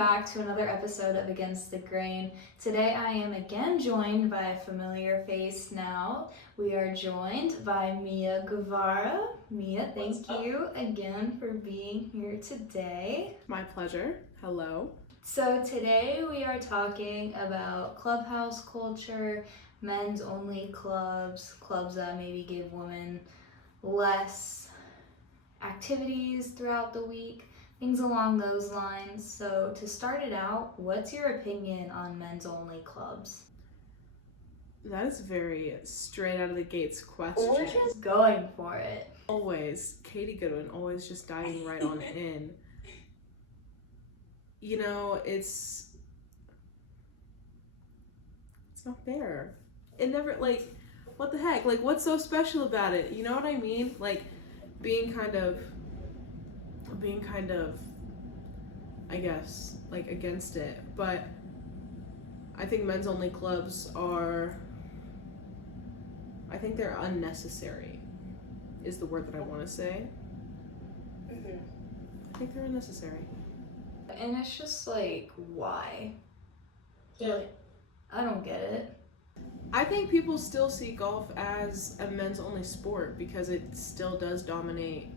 back to another episode of Against the Grain. Today I am again joined by a familiar face now. We are joined by Mia Guevara. Mia, thank you again for being here today. My pleasure. Hello. So today we are talking about clubhouse culture, men's only clubs, clubs that maybe give women less activities throughout the week, things along those lines. So to start it out, what's your opinion on men's only clubs? That is very straight out of the gates question. We're just going for it. Always. Katie Goodwin, always just diving right on in. You know, it's not fair. It never, like, what the heck? Like, what's so special about it? You know what I mean? Like, being kind of, I guess, like, against it. But I think men's only clubs I think they're unnecessary, is the word that I want to say. I think they're unnecessary. And it's just like, why? Like, I don't get it. I think people still see golf as a men's only sport because it still does dominate,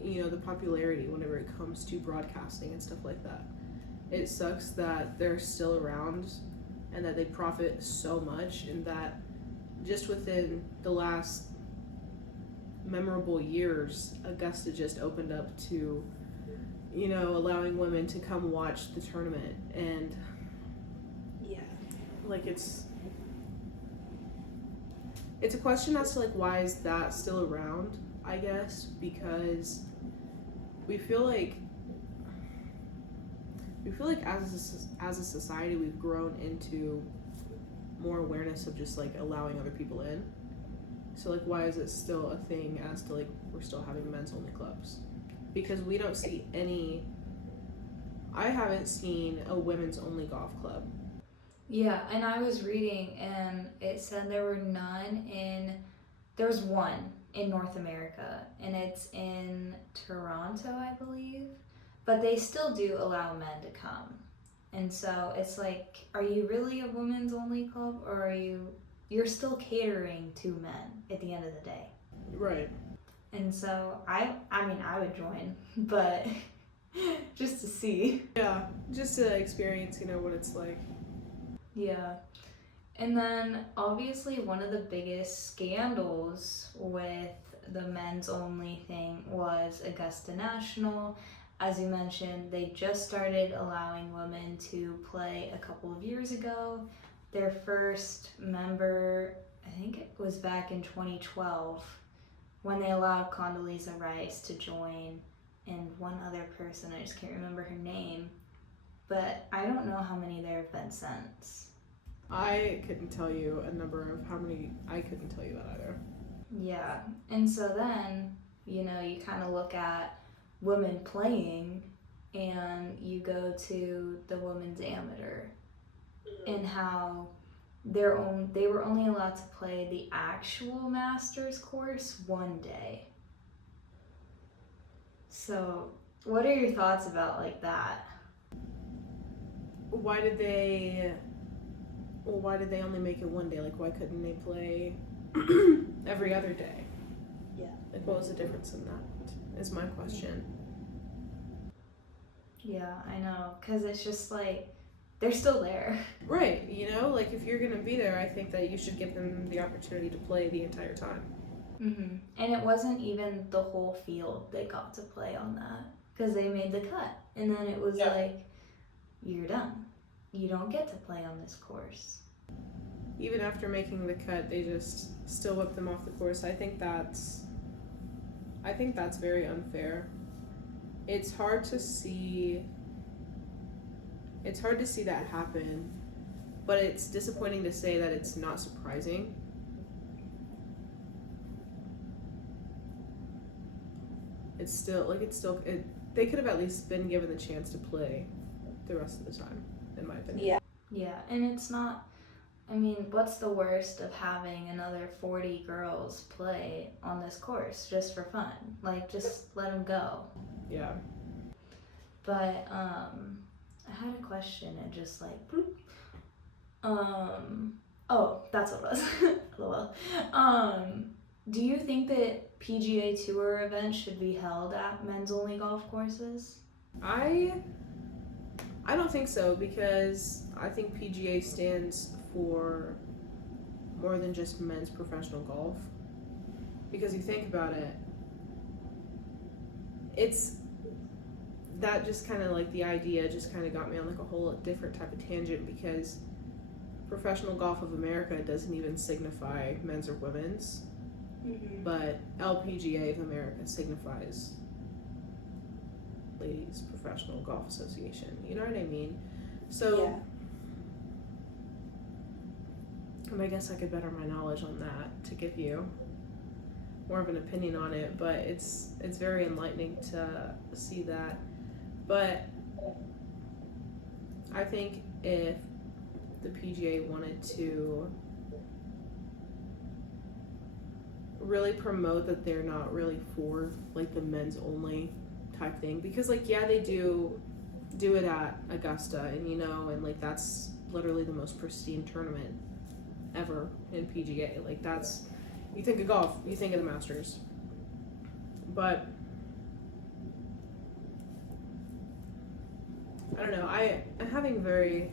you know, the popularity whenever it comes to broadcasting and stuff like that. It sucks that they're still around and that they profit so much, and that just within the last memorable years, Augusta just opened up to, you know, allowing women to come watch the tournament. And yeah, like it's a question as to like why is that still around, I guess, because we feel like as a society we've grown into more awareness of just like allowing other people in. So like why is it still a thing as to like we're still having men's only clubs? Because we don't see I haven't seen a women's only golf club. Yeah, and I was reading and it said there was one in North America, and it's in Toronto, I believe, but they still do allow men to come. And so it's like, are you really a women's only club, or you're still catering to men at the end of the day? Right. And so I mean I would join, but just to see. Yeah, just to experience, you know, what it's like. Yeah. And then obviously one of the biggest scandals with the men's only thing was Augusta National. As you mentioned, they just started allowing women to play a couple of years ago. Their first member, I think it was back in 2012, when they allowed Condoleezza Rice to join, and one other person, I just can't remember her name. But I don't know how many there have been since. I couldn't tell you a number of how many. I couldn't tell you that either. Yeah, and so then, you know, you kind of look at women playing, and you go to the women's amateur, and how they were only allowed to play the actual Masters course one day. So, what are your thoughts about like that? Why did they only make it one day? Like, why couldn't they play every other day? Yeah. Like, what was the difference in that, is my question. Yeah, I know, because it's just like, they're still there. Right, you know, like, if you're going to be there, I think that you should give them the opportunity to play the entire time. Mm-hmm. And it wasn't even the whole field they got to play on that, because they made the cut. And then it was like, you're done. You don't get to play on this course. Even after making the cut, they just still whip them off the course. I think that's very unfair. It's hard to see that happen, but it's disappointing to say that it's not surprising. They could have at least been given the chance to play the rest of the time, in my opinion. Yeah, and it's not, I mean, what's the worst of having another 40 girls play on this course just for fun? Like, just let them go. Yeah. But I had a question and just like, bloop. Oh, that's what it was. LOL. Do you think that PGA Tour events should be held at men's only golf courses? I don't think so, because I think PGA stands for more than just men's professional golf. Because you think about it, it's that just kind of like the idea just kind of got me on like a whole different type of tangent, because Professional Golf of America doesn't even signify men's or women's, but LPGA of America signifies Ladies Professional Golf Association. You know what I mean? So, Yeah. and I guess I could better my knowledge on that to give you more of an opinion on it, but it's very enlightening to see that. But I think if the PGA wanted to really promote that they're not really for like the men's only type thing, because like yeah, they do it at Augusta, and you know, and like that's literally the most pristine tournament ever in PGA. Like that's, you think of golf, you think of the Masters. But I don't know, I'm having very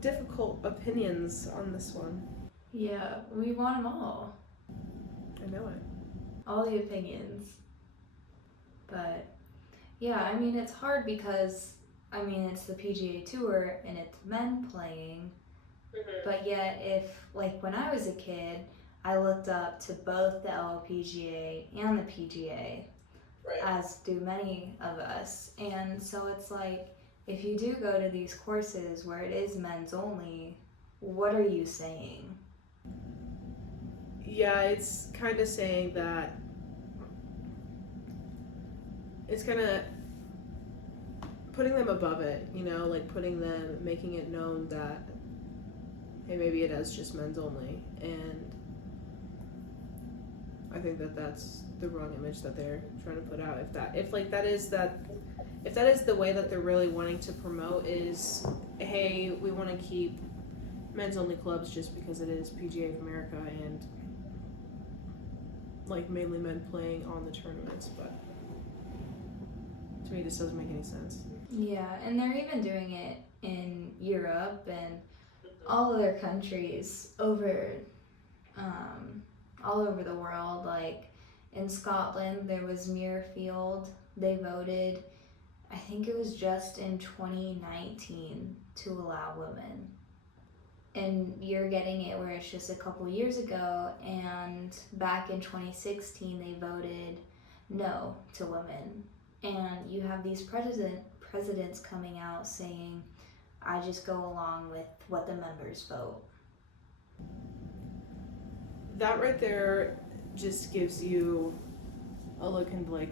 difficult opinions on this one. Yeah, we want them all. I know it. All the opinions. But yeah, I mean, it's hard because, I mean, it's the PGA Tour and it's men playing. But yet, if, like, when I was a kid, I looked up to both the LPGA and the PGA, Right. as do many of us. And so it's like, if you do go to these courses where it is men's only, what are you saying? Yeah, it's kind of saying that it's kind of putting them above it, you know, like making it known that, hey, maybe it is just men's only. And I think that that's the wrong image that they're trying to put out. If that is the way that they're really wanting to promote, is, hey, we want to keep men's only clubs just because it is PGA of America and like mainly men playing on the tournaments, but to me this doesn't make any sense. Yeah, and they're even doing it in Europe and all other countries over, all over the world. Like in Scotland, there was Muirfield. They voted, I think it was just in 2019, to allow women. And you're getting it where it's just a couple years ago, and back in 2016 they voted no to women. And you have these presidents coming out saying, I just go along with what the members vote. That right there just gives you a look into like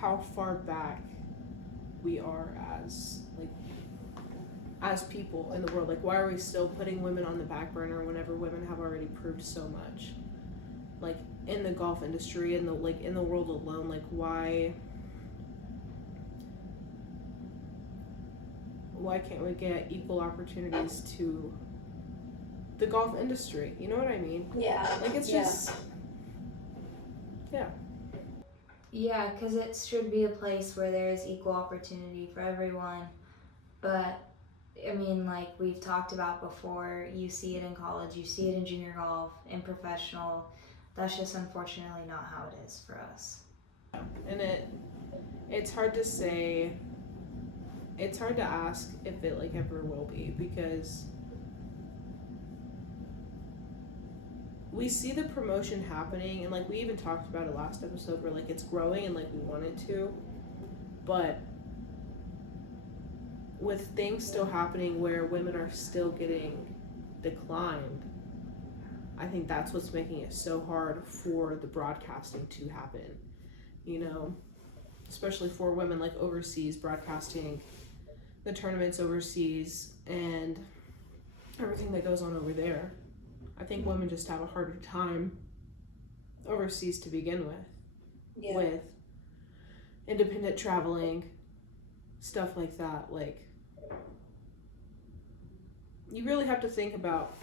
how far back we are as people in the world. Like, why are we still putting women on the back burner whenever women have already proved so much? Like in the golf industry, in the world alone, like why can't we get equal opportunities to the golf industry? You know what I mean? Yeah. Like it's just Yeah, because it should be a place where there is equal opportunity for everyone. But I mean, like we've talked about before, you see it in college, you see it in junior golf, in professional. That's just unfortunately not how it is for us. And it's hard to say, it's hard to ask if it like ever will be, because we see the promotion happening, and like we even talked about it last episode, where like it's growing and like we want it to, but with things still happening where women are still getting declined, I think that's what's making it so hard for the broadcasting to happen, you know, especially for women, like overseas broadcasting the tournaments overseas and everything that goes on over there. I think women just have a harder time overseas to begin with, Yeah. with independent traveling, stuff like that. Like, you really have to think about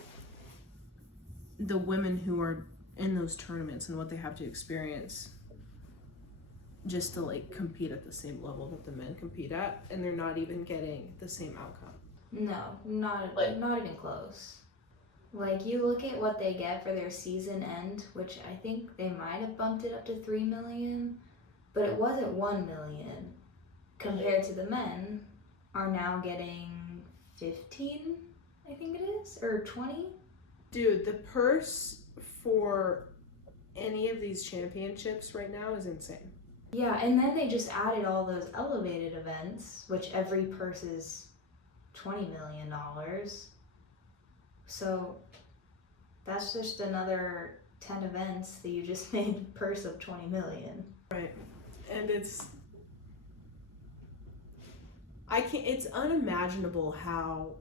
the women who are in those tournaments and what they have to experience just to like compete at the same level that the men compete at, and they're not even getting the same outcome. No, not even close. Like, you look at what they get for their season end, which I think they might have bumped it up to 3 million, but it wasn't 1 million compared to the men are now getting 15, I think it is, or 20. Dude, the purse for any of these championships right now is insane. Yeah, and then they just added all those elevated events, which every purse is $20 million. So that's just another 10 events that you just made a purse of 20 million. Right. And it's unimaginable how,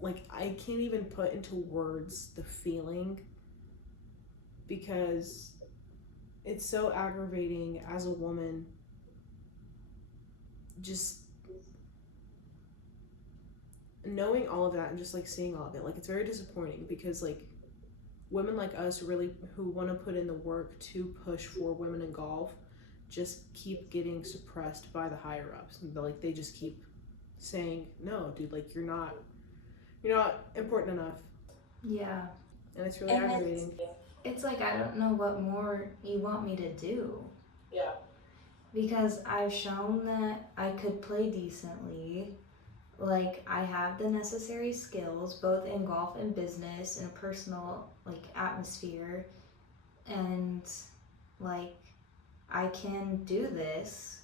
like, I can't even put into words the feeling, because it's so aggravating as a woman, just knowing all of that and just like seeing all of it. Like, it's very disappointing because like women like us really who want to put in the work to push for women in golf just keep getting suppressed by the higher ups, and like they just keep saying, no dude, like you're not important enough. Yeah. And it's really aggravating. It's like, I don't know what more you want me to do. Yeah. Because I've shown that I could play decently. Like, I have the necessary skills, both in golf and business, in a personal, like, atmosphere. And, like, I can do this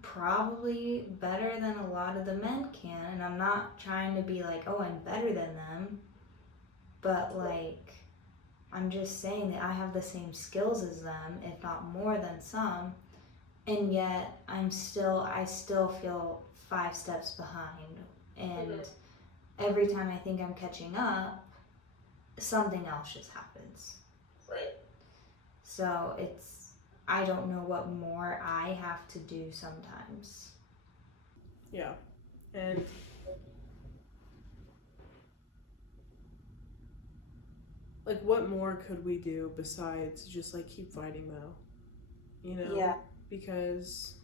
probably better than a lot of the men can. And I'm not trying to be like, oh, I'm better than them. But, like, I'm just saying that I have the same skills as them, if not more than some, and yet I still feel 5 steps behind. And every time I think I'm catching up, something else just happens. Right. So I don't know what more I have to do sometimes. Yeah. And like, what more could we do besides just like keep fighting though? You know? Yeah. Because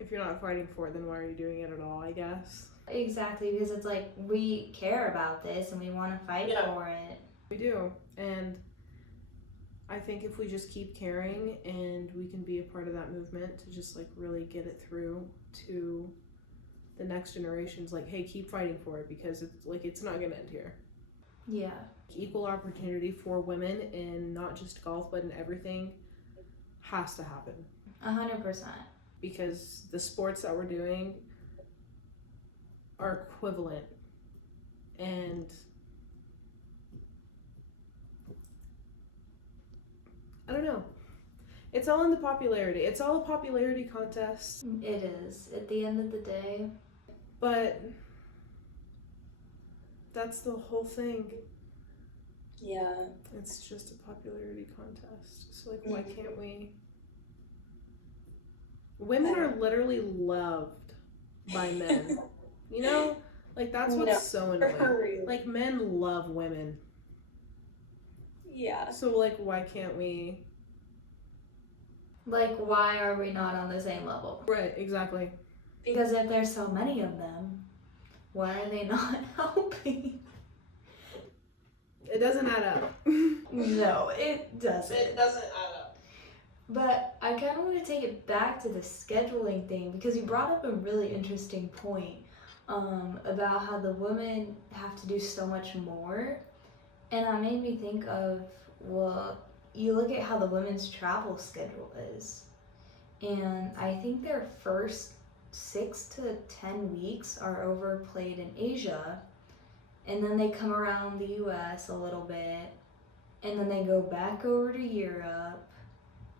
if you're not fighting for it, then why are you doing it at all, I guess? Exactly, because it's like, we care about this and we want to fight for it. We do. And I think if we just keep caring and we can be a part of that movement to just like really get it through to the next generations, like, hey, keep fighting for it, because it's like, it's not gonna end here. Yeah. Equal opportunity for women in not just golf but in everything has to happen. 100%. Because the sports that we're doing are equivalent, and I don't know. It's all in the popularity. It's all a popularity contest. It is, at the end of the day. But that's the whole thing. Yeah. It's just a popularity contest. So like, why can't we? Women are literally loved by men. You know? Like, that's what's so annoying. Like, men love women. Yeah. So like, why can't we? Like, why are we not on the same level? Right, exactly. Because if there's so many of them, why are they not helping? It doesn't add up. No, it doesn't. It doesn't add up. But I kind of want to take it back to the scheduling thing, because you brought up a really interesting point about how the women have to do so much more. And that made me think of, well, you look at how the women's travel schedule is. And I think their first 6 to 10 weeks are overplayed in Asia. And then they come around the US a little bit. And then they go back over to Europe.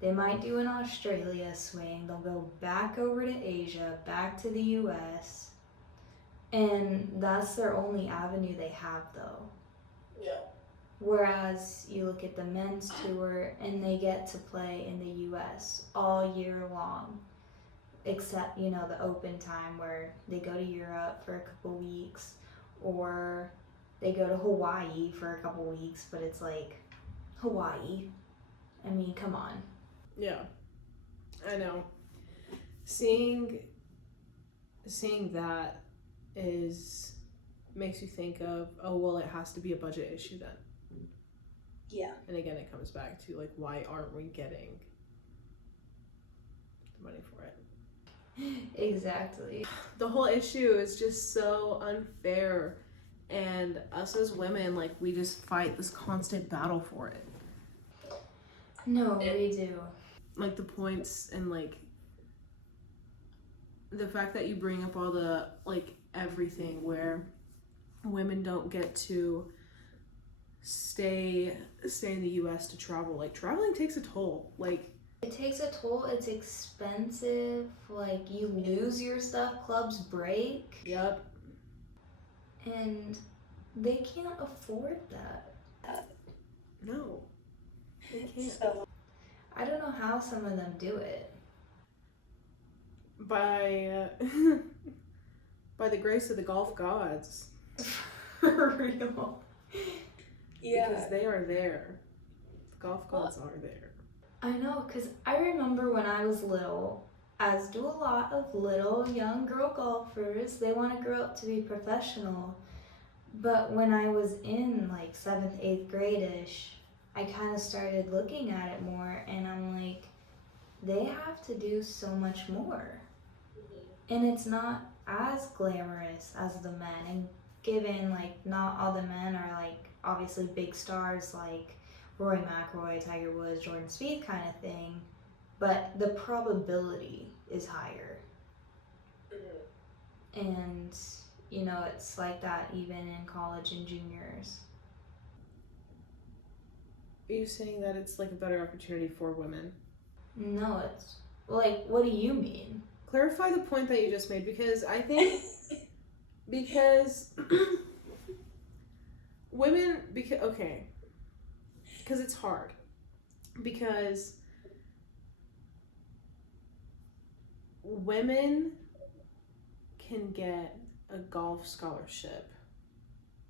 They might do an Australia swing. They'll go back over to Asia, back to the US. And that's their only avenue they have, though. Yeah. Whereas you look at the men's tour and they get to play in the US all year long, except, you know, the open time where they go to Europe for a couple weeks, or they go to Hawaii for a couple weeks, but it's like, Hawaii. I mean, come on. Yeah, I know. Seeing that makes you think of, oh well, it has to be a budget issue then. Yeah. And again, it comes back to like, why aren't we getting the money for it? Exactly. The whole issue is just so unfair, and us as women, like, we just fight this constant battle for it. No, we do. Like the points and like the fact that you bring up all the like everything where women don't get to stay in the US to travel. Like, traveling takes a toll. Like, it takes a toll. It's expensive. Like, you lose your stuff. Clubs break. yep. And they can't afford that. No, they can't. So, I don't know how some of them do it. By by the grace of the golf gods. For real. yeah. Because they are there. The golf gods are there. I know, because I remember when I was little, as do a lot of little young girl golfers, they want to grow up to be professional. But when I was in like 7th, 8th grade-ish, I kind of started looking at it more, and I'm like, they have to do so much more. And it's not as glamorous as the men. And given like not all the men are like obviously big stars like Rory McIlroy, Tiger Woods, Jordan Spieth kind of thing, but the probability is higher. And you know, it's like that even in college and juniors. Are you saying that it's like a better opportunity for women? No, it's like, what do you mean? Clarify the point that you just made, because I think because women, because it's hard, because women can get a golf scholarship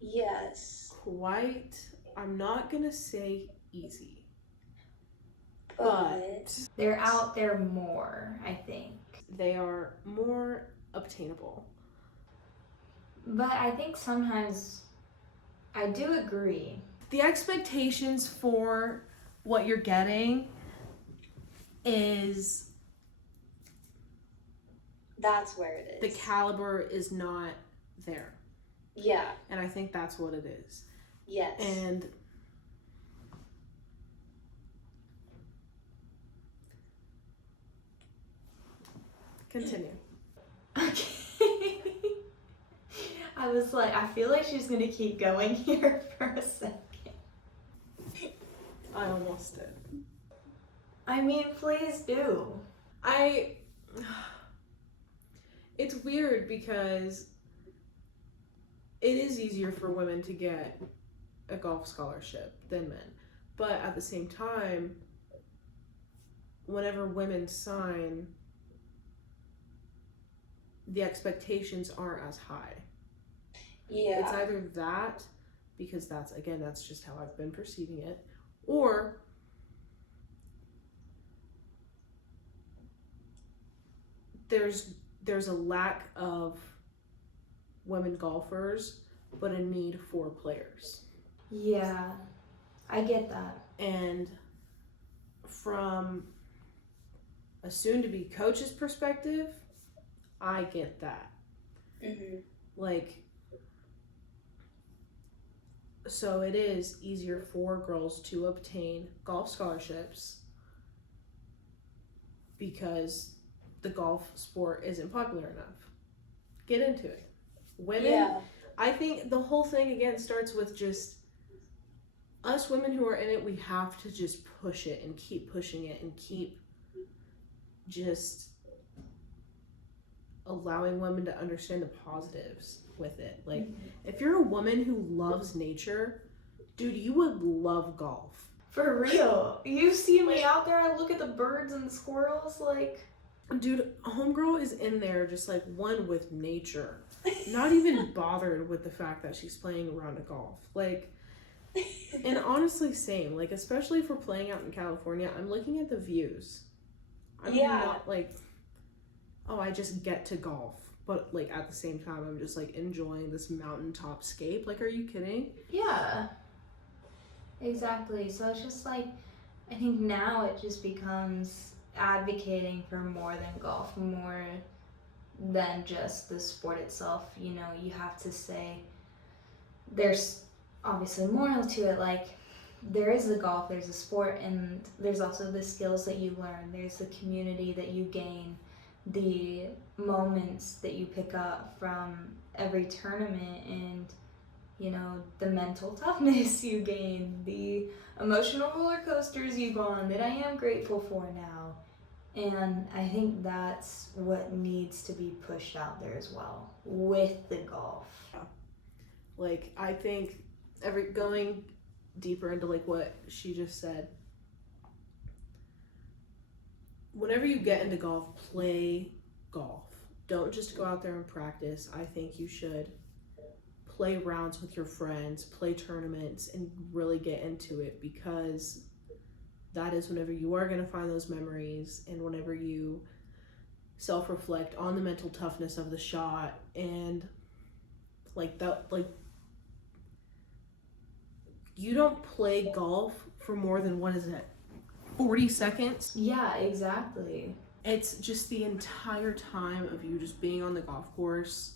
Yes. quite, I'm not gonna say easy, But They're out there more, I think. they are more obtainable. But I think sometimes I do agree. The expectations for what you're getting is, that's where it the is. caliber is not there. Yeah. And I think that's what it is. Yes. And continue. Okay. I was like, I feel like she's gonna keep going here for a second. I almost did. I mean, please do. It's weird because it is easier for women to get a golf scholarship than men. But at the same time, whenever women sign, the expectations aren't as high. Yeah. It's either that, because that's just how I've been perceiving it, or there's a lack of women golfers, but a need for players. Yeah, I get that. And from a soon-to-be coach's perspective, I get that. Mm-hmm. Like, so it is easier for girls to obtain golf scholarships because the golf sport isn't popular enough. Get into it. Women, Yeah. I think the whole thing again starts with just us women who are in it. We have to just push it and keep pushing it and keep just allowing women to understand the positives with it. Like, if you're a woman who loves nature Dude, you would love golf. For real. You see me out there, I look at the birds and the squirrels, like... Dude, homegirl is in there just like one with nature. Not even bothered with the fact that she's playing a round of golf. Like, and honestly, same. Like, especially if we're playing out in California, I'm looking at the views. I'm not like, oh, I just get to golf. But, like, at the same time, I'm just, like, enjoying this mountaintop scape. Like, are you kidding? Yeah. Exactly. So it's just like, I think now it just becomes advocating for more than golf, more than just the sport itself. You know, you have to say there's obviously more to it. Like, there is the golf, there's the sport, and there's also the skills that you learn. There's the community that you gain, the moments that you pick up from every tournament, and you know, the mental toughness you gain, the emotional roller coasters you go on that I am grateful for now. And I think that's what needs to be pushed out there as well with the golf. Like, I think going deeper into like what she just said, whenever you get into golf, play golf. Don't just go out there and practice. I think you should play rounds with your friends, play tournaments, and really get into it, because that is whenever you are going to find those memories, and whenever you self-reflect on the mental toughness of the shot, and like that, like, you don't play golf for more than, what is it, 40 seconds? Yeah, exactly. It's just the entire time of you just being on the golf course,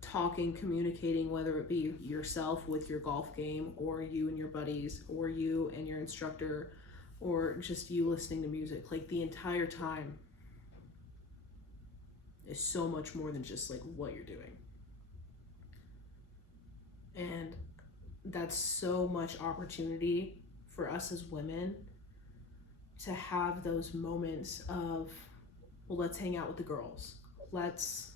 talking, communicating, whether it be yourself with your golf game, or you and your buddies, or you and your instructor, or just you listening to music. Like, the entire time is so much more than just like what you're doing. And that's so much opportunity for us as women to have those moments of, well, let's hang out with the girls. Let's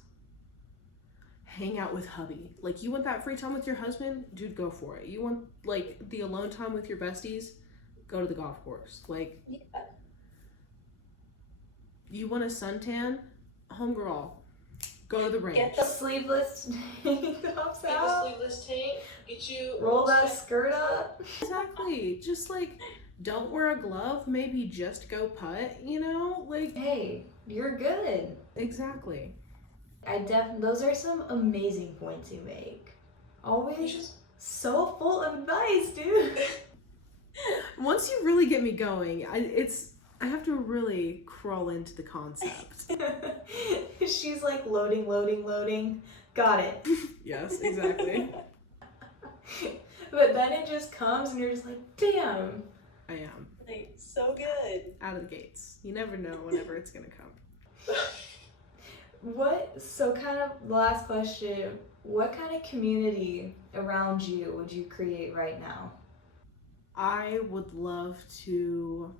hang out with hubby. Like, you want that free time with your husband? Dude, go for it. You want like the alone time with your besties? Go to the golf course. Like, you want a suntan? Homegirl, go to the range. Get the sleeveless tank tops Get the out. sleeveless tank. Get you Roll that skirt up. Exactly. Just like, don't wear a glove. Maybe just go putt, you know? Like, Hey, you're good. exactly. Those are some amazing points you make. Always so full of advice, dude. Once you really get me going, I have to really crawl into the concept. She's like loading. Got it. Yes, exactly. But then it just comes and you're just like, damn. I am. Like, so good. Out of the gates. You never know whenever it's gonna come. So kind of last question, what kind of community around you would you create right now? I would love to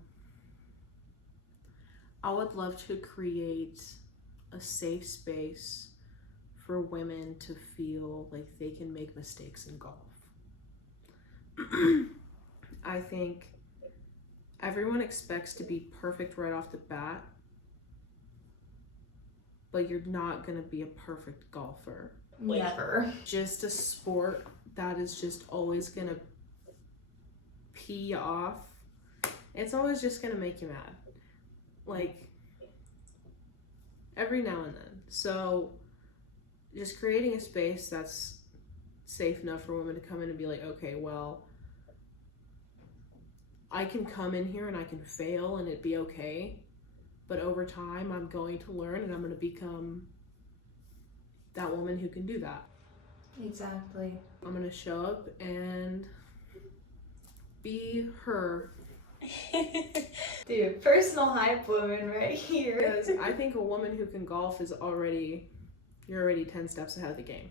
create a safe space for women to feel like they can make mistakes in golf. I think everyone expects to be perfect right off the bat, but you're not going to be a perfect golfer. Never. Just a sport that is just always going to pee you off. It's always just going to make you mad. Like, every now and then. So, just creating a space that's safe enough for women to come in and be like, okay, well, I can come in here and I can fail and it'd be okay. But over time, I'm going to learn and I'm going to become that woman who can do that. Exactly. I'm going to show up and be her. Dude, personal hype woman right here. Because I think a woman who can golf is you're already 10 steps ahead of the game.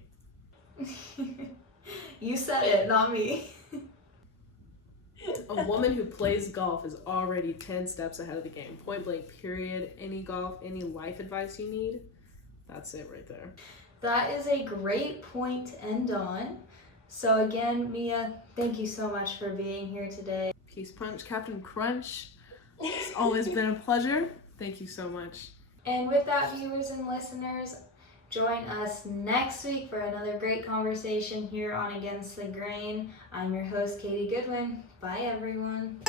You said it, not me. A woman who plays golf is already 10 steps ahead of the game. Point blank, period. Any life advice you need, that's it right there. That is a great point to end on. So again, Mia, thank you so much for being here today. Peace Punch, Captain Crunch. It's always been a pleasure. Thank you so much. And with that, viewers and listeners, join us next week for another great conversation here on Against the Grain. I'm your host, Katie Goodwin. Bye, everyone.